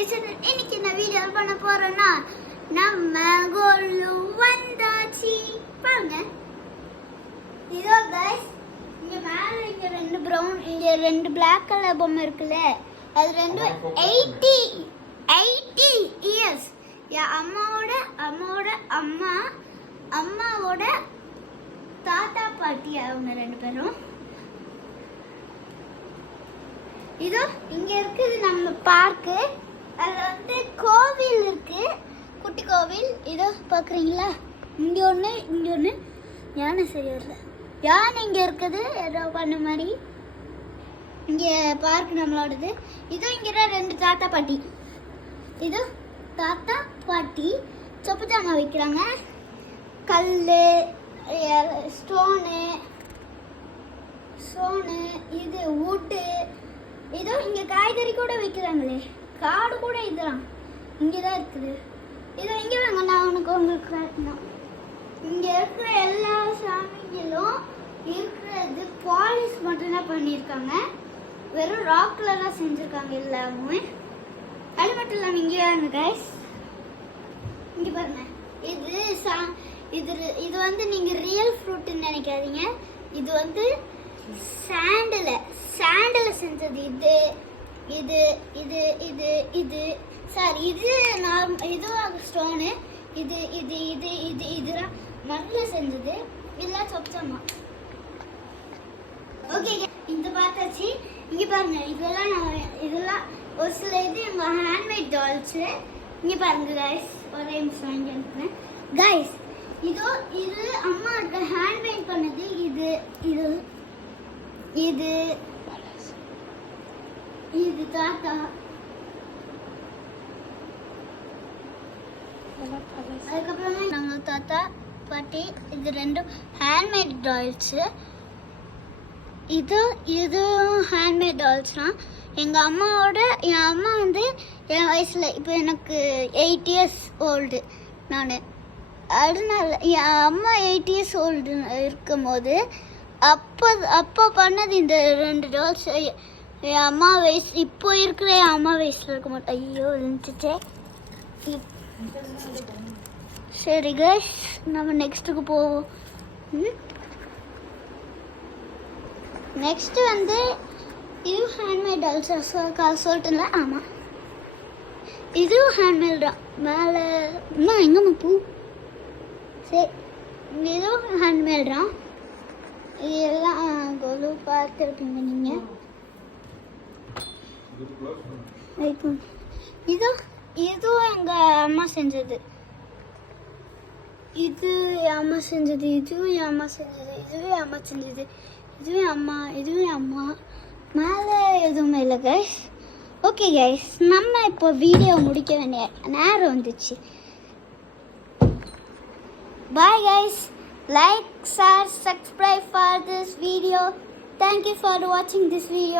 Kitchen. இன்னைக்கு இந்த video பண்ண போறோம்னா நம்ம கோலு வந்தாச்சு பாருங்க. இதோ गाइस இங்க மேல இங்க ரெண்டு பிரவுன் இங்க ரெண்டு Black கலர் பொம்மை இருக்குல அது ரெண்டு 80 இயர்ஸ் என் அம்மாவோட அம்மாவோட தாத்தா பாட்டி அவங்க ரெண்டு பேரும். இதோ இங்க இருக்குது நம்ம பார்க்கு. அதுல வந்து கோவில் இருக்கு, குட்டி கோவில். இதோ பாக்குறீங்களா, இங்க ஒண்ணு யானை சரி வரல, யானை இங்க இருக்குது ஏதோ பண்ண மாதிரி. இங்க பார்க் நம்மளோடது. இதோ இங்க ரெண்டு தாத்தா பாட்டி. இதோ தாத்தா பாட்டி சொப்பு ஜாமான் வைக்கிறாங்க. கல்லு, ஸ்டோனு, இது வுட்டு. இதோ இங்க காய்கறி கூட வைக்கிறாங்களே, காடு கூட இதெல்லாம் இங்கதான் இருக்குது. இதோ இங்க வாங்க, நான் உங்களுக்கு காட்டணும். இங்க இருக்கிற எல்லா சாமிகளும் இருக்கிறது பாலிஷ் மட்டும்தான் பண்ணியிருக்காங்க, வெறும் ராக்ல தான் செஞ்சிருக்காங்க எல்லாமே. அது மட்டும் இல்லாம இங்க வாங்க கைஸ், இங்க பாருங்க. இது வந்து நீங்க ரியல் ஃப்ரூட்னு நினைக்காதீங்க. இது வந்து சாண்டல செஞ்சது. இது சாரி, இது ஸ்டோனு. இதுதான் மண்ணில் செஞ்சது, இதெல்லாம் சொப்சமா. ஓகே, இந்த பார்த்தாச்சு. இங்க பாருங்க, இதெல்லாம் ஒரு சில இது எங்க ஹேண்ட்மேட் டால்ஸ். இங்க பாருங்க கைஸ், ஒரே நிமிஷம் இங்க இருக்கிறேன் கைஸ். இது அம்மா ஹேண்ட்மேட் பண்ணது. இது தாத்தா. அதுக்கப்புறமா நாங்கள் தாத்தா பாட்டி இது ரெண்டும் ஹேண்ட்மேட் டால்ஸ். இதுவும் ஹேண்ட்மேட் டால்ஸ் தான். என் அம்மா வந்து என் வயசில் இப்போ எனக்கு 8 இயர்ஸ் ஓல்டு நான். அதனால என் அம்மா 8 இயர்ஸ் ஓல்டு இருக்கும் போது அப்போ பண்ணது இந்த ரெண்டு டால்ஸ். என் அம்மா வயசு இப்போ இருக்கிற என் அம்மா வயசில் இருக்க மாட்டேன். ஐயோ இருந்துச்சே. சரி கைஸ், நம்ம நெக்ஸ்ட்டுக்கு போவோம். நெக்ஸ்ட் வந்து இது ஹேண்ட்மேட் டால்ஸ் சொல்லிட்டுல. ஆமாம், இதுவும் ஹேண்ட்மேட் தான். மேலே எங்கம்மா பூ. சரி, இதுவும் ஹேண்ட்மேட் தான். இதெல்லாம் கோலு பார்த்துருக்கீங்க நீங்கள். இதுவும் எங்கள் அம்மா செஞ்சது. இதுவும் அம்மா செஞ்சது. இதுவும் அம்மா. மேலே எதுவுமே இல்லை கைஸ். ஓகே கைஸ், நம்ம இப்போ வீடியோ முடிக்க வேண்டிய நேரம் வந்துச்சு. Bye guys, like, share, subscribe for this video. Thank you for watching this video.